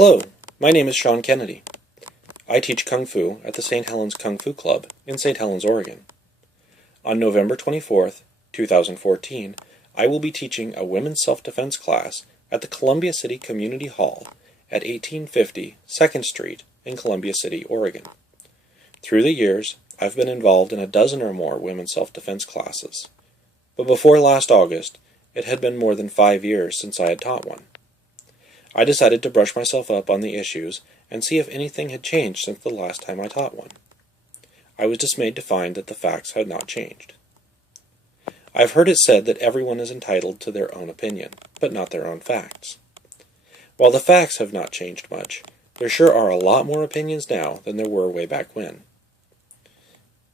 Hello, my name is Shaun Kennedy. I teach Kung Fu at the St Helens Kung Fu Club in St Helens, Oregon. On November 24th, 2014, I will be teaching a women's self-defense class at the Columbia City Community Hall at 1850 2nd Street in Columbia City, Oregon. Through the years, I've been involved in a dozen or more women's self-defense classes, but before last August, it had been more than 5 years since I had taught one. I decided to brush myself up on the issues and see if anything had changed since the last time I taught one. I was dismayed to find that the facts had not changed. I've heard it said that everyone is entitled to their own opinion, but not their own facts. While the facts have not changed much, there sure are a lot more opinions now than there were way back when.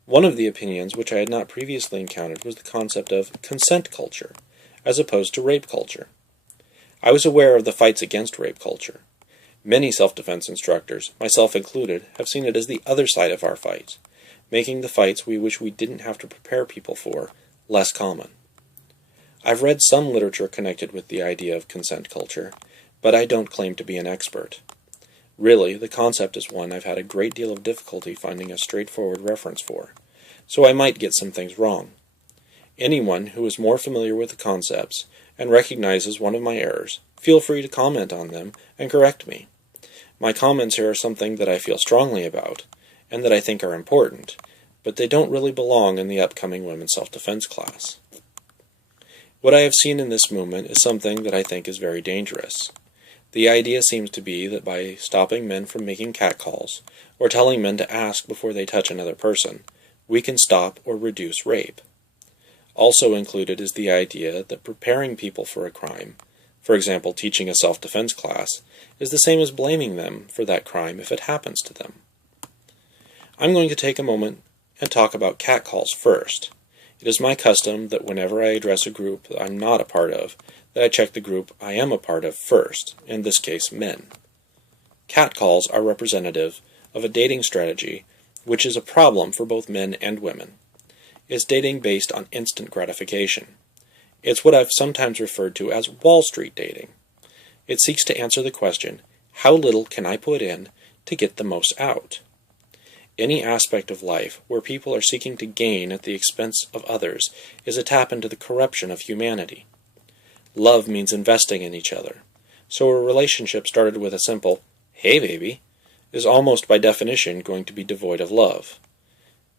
One of the opinions which I had not previously encountered was the concept of consent culture, as opposed to rape culture. I was aware of the fights against rape culture. Many self-defense instructors, myself included, have seen it as the other side of our fight, making the fights we wish we didn't have to prepare people for less common. I've read some literature connected with the idea of consent culture, but I don't claim to be an expert. Really, the concept is one I've had a great deal of difficulty finding a straightforward reference for, so I might get some things wrong. Anyone who is more familiar with the concepts and recognizes one of my errors, feel free to comment on them and correct me. My comments here are something that I feel strongly about, and that I think are important, but they don't really belong in the upcoming women's self-defense class. What I have seen in this movement is something that I think is very dangerous. The idea seems to be that by stopping men from making catcalls, or telling men to ask before they touch another person, we can stop or reduce rape. Also included is the idea that preparing people for a crime, for example teaching a self-defense class, is the same as blaming them for that crime if it happens to them. I'm going to take a moment and talk about catcalls first. It is my custom that whenever I address a group that I'm not a part of, that I check the group I am a part of first, in this case men. Catcalls are representative of a dating strategy which is a problem for both men and women. It's dating based on instant gratification. It's what I've sometimes referred to as Wall Street dating. It seeks to answer the question, how little can I put in to get the most out? Any aspect of life where people are seeking to gain at the expense of others is a tap into the corruption of humanity. Love means investing in each other. So a relationship started with a simple, "Hey baby," is almost by definition going to be devoid of love.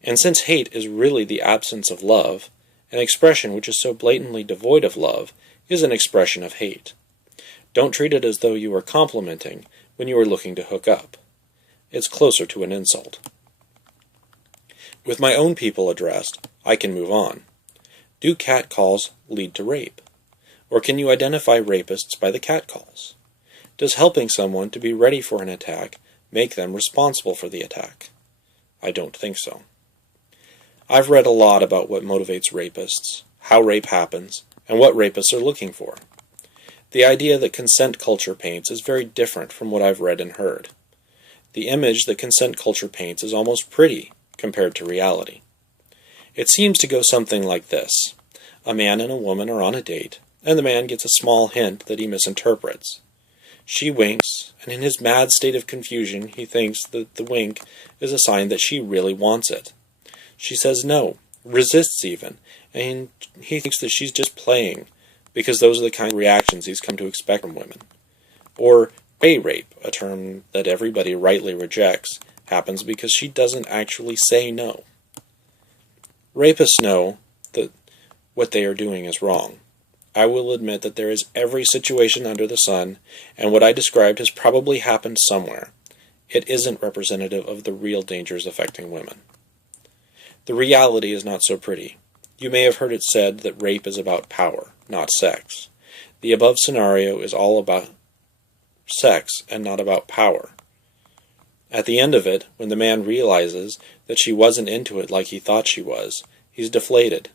And since hate is really the absence of love, an expression which is so blatantly devoid of love is an expression of hate. Don't treat it as though you are complimenting when you are looking to hook up. It's closer to an insult. With my own people addressed, I can move on. Do catcalls lead to rape? Or can you identify rapists by the catcalls? Does helping someone to be ready for an attack make them responsible for the attack? I don't think so. I've read a lot about what motivates rapists, how rape happens, and what rapists are looking for. The idea that consent culture paints is very different from what I've read and heard. The image that consent culture paints is almost pretty compared to reality. It seems to go something like this. A man and a woman are on a date, and the man gets a small hint that he misinterprets. She winks, and in his mad state of confusion he thinks that the wink is a sign that she really wants it. She says no, resists even, and he thinks that she's just playing, because those are the kind of reactions he's come to expect from women. Or pay rape, a term that everybody rightly rejects, happens because she doesn't actually say no. Rapists know that what they are doing is wrong. I will admit that there is every situation under the sun, and what I described has probably happened somewhere. It isn't representative of the real dangers affecting women. The reality is not so pretty. You may have heard it said that rape is about power, not sex. The above scenario is all about sex and not about power. At the end of it, when the man realizes that she wasn't into it like he thought she was, he's deflated.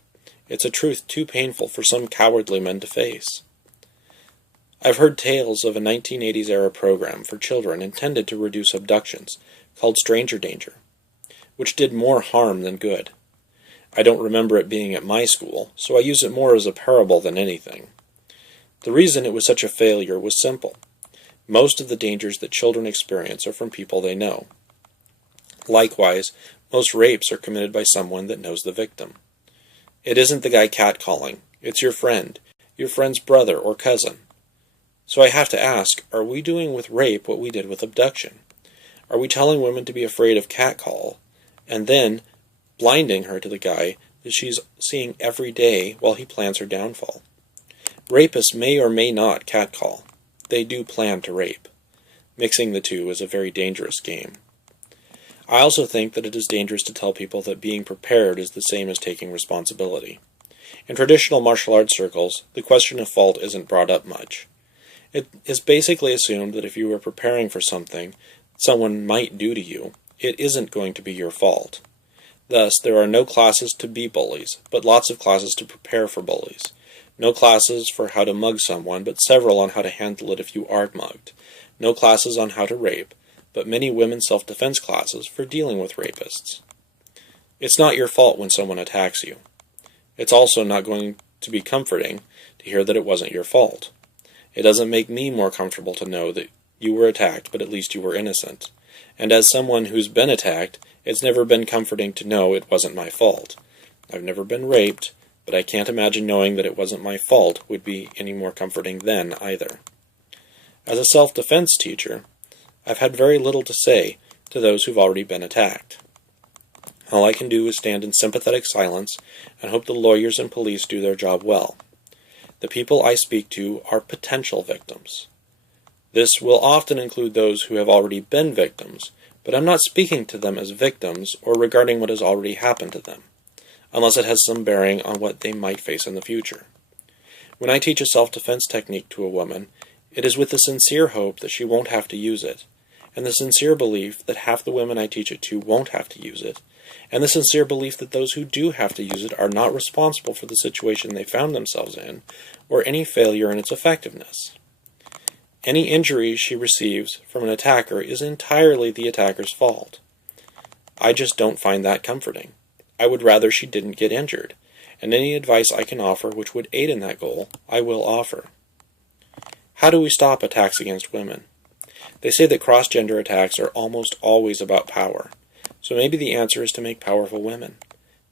It's a truth too painful for some cowardly men to face. I've heard tales of a 1980s-era program for children intended to reduce abductions, called Stranger Danger, which did more harm than good. I don't remember it being at my school, so I use it more as a parable than anything. The reason it was such a failure was simple. Most of the dangers that children experience are from people they know. Likewise, most rapes are committed by someone that knows the victim. It isn't the guy catcalling, it's your friend's brother or cousin. So I have to ask, are we doing with rape what we did with abduction? Are we telling women to be afraid of catcall, and then blinding her to the guy that she's seeing every day while he plans her downfall? Rapists may or may not catcall. They do plan to rape. Mixing the two is a very dangerous game. I also think that it is dangerous to tell people that being prepared is the same as taking responsibility. In traditional martial arts circles, the question of fault isn't brought up much. It is basically assumed that if you are preparing for something someone might do to you, it isn't going to be your fault. Thus, there are no classes to be bullies, but lots of classes to prepare for bullies. No classes for how to mug someone, but several on how to handle it if you are mugged. No classes on how to rape, but many women's self-defense classes for dealing with rapists. It's not your fault when someone attacks you. It's also not going to be comforting to hear that it wasn't your fault. It doesn't make me more comfortable to know that you were attacked, but at least you were innocent. And as someone who's been attacked, it's never been comforting to know it wasn't my fault. I've never been raped, but I can't imagine knowing that it wasn't my fault would be any more comforting then either. As a self-defense teacher, I've had very little to say to those who've already been attacked. All I can do is stand in sympathetic silence and hope the lawyers and police do their job well. The people I speak to are potential victims. This will often include those who have already been victims, but I'm not speaking to them as victims or regarding what has already happened to them, unless it has some bearing on what they might face in the future. When I teach a self-defense technique to a woman, it is with the sincere hope that she won't have to use it, and the sincere belief that half the women I teach it to won't have to use it, and the sincere belief that those who do have to use it are not responsible for the situation they found themselves in, or any failure in its effectiveness. Any injury she receives from an attacker is entirely the attacker's fault. I just don't find that comforting. I would rather she didn't get injured, and any advice I can offer which would aid in that goal, I will offer. How do we stop attacks against women? They say that cross-gender attacks are almost always about power. So maybe the answer is to make powerful women.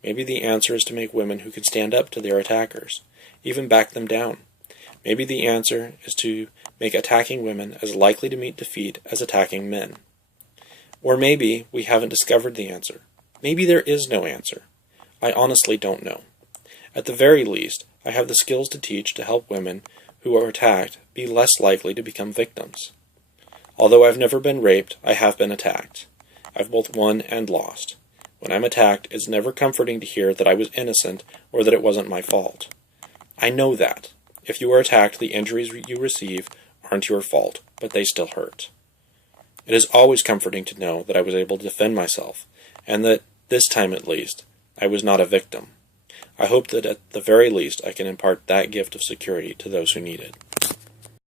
Maybe the answer is to make women who can stand up to their attackers, even back them down. Maybe the answer is to make attacking women as likely to meet defeat as attacking men. Or maybe we haven't discovered the answer. Maybe there is no answer. I honestly don't know. At the very least, I have the skills to teach to help women who are attacked be less likely to become victims. Although I've never been raped, I have been attacked. I've both won and lost. When I'm attacked, it's never comforting to hear that I was innocent or that it wasn't my fault. I know that. If you are attacked, the injuries you receive aren't your fault, but they still hurt. It is always comforting to know that I was able to defend myself, and that, this time at least, I was not a victim. I hope that at the very least I can impart that gift of security to those who need it.